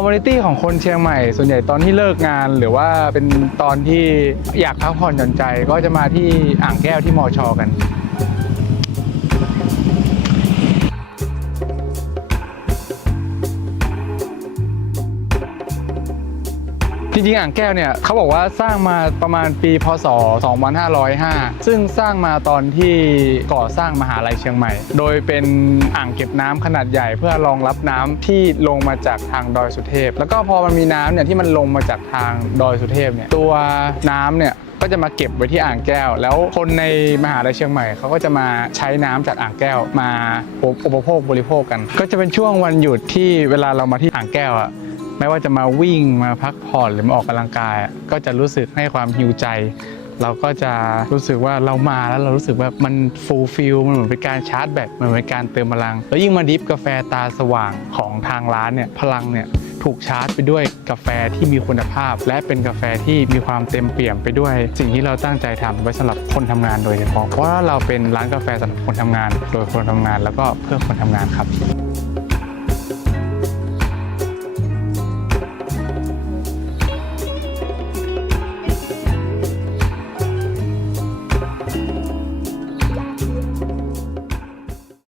อมมูนิตี้ของคนเชียงใหม่ ส่วนใหญ่ตอนที่เลิกงาน หรือว่าเป็นตอนที่อยากพักผ่อนหย่อนใจ ก็จะมาที่อ่างแก้วที่มอชอกัน จริงๆอ่างแก้วเนี่ยเขาบอกว่าสร้างมาประมาณปีพศ 2505 ซึ่งสร้างมาตอนที่ก่อสร้างมหาลัยเชียงใหม่ โดยเป็นอ่างเก็บน้ำขนาดใหญ่เพื่อรองรับน้ำที่ลงมาจากทางดอยสุเทพ แล้วก็พอมันมีน้ำเนี่ยที่มันลงมาจากทางดอยสุเทพเนี่ยตัวน้ำเนี่ยก็จะมาเก็บไว้ที่อ่างแก้ว แล้วคนในมหาลัยเชียงใหม่เขาก็จะมาใช้น้ำจากอ่างแก้วมาอุปโภคบริโภคกัน ก็จะเป็นช่วงวันหยุดที่เวลาเรามาที่อ่างแก้วอะ ไม่ว่าจะมาวิ่งมาพักผ่อนหรือมาออกกำลังกาย ก็จะรู้สึกให้ความหิวใจ เราก็จะรู้สึกว่าเรามาแล้วเรารู้สึกว่ามันฟูลฟิลมันเหมือนเป็นการชาร์จแบตมันเหมือนเป็นการเติมพลัง แล้วยิ่งมาดิฟกาแฟตาสว่างของทางร้านเนี่ยพลังเนี่ยถูกชาร์จไปด้วยกาแฟที่มีคุณภาพ และเป็นกาแฟที่มีความเต็มเปี่ยมไปด้วย สิ่งที่เราตั้งใจทำไว้สำหรับคนทำงานโดยเฉพาะเพราะเราเป็นร้านกาแฟสำหรับคนทำงาน โดยคนทำงานแล้วก็เพื่อคนทำงานครับ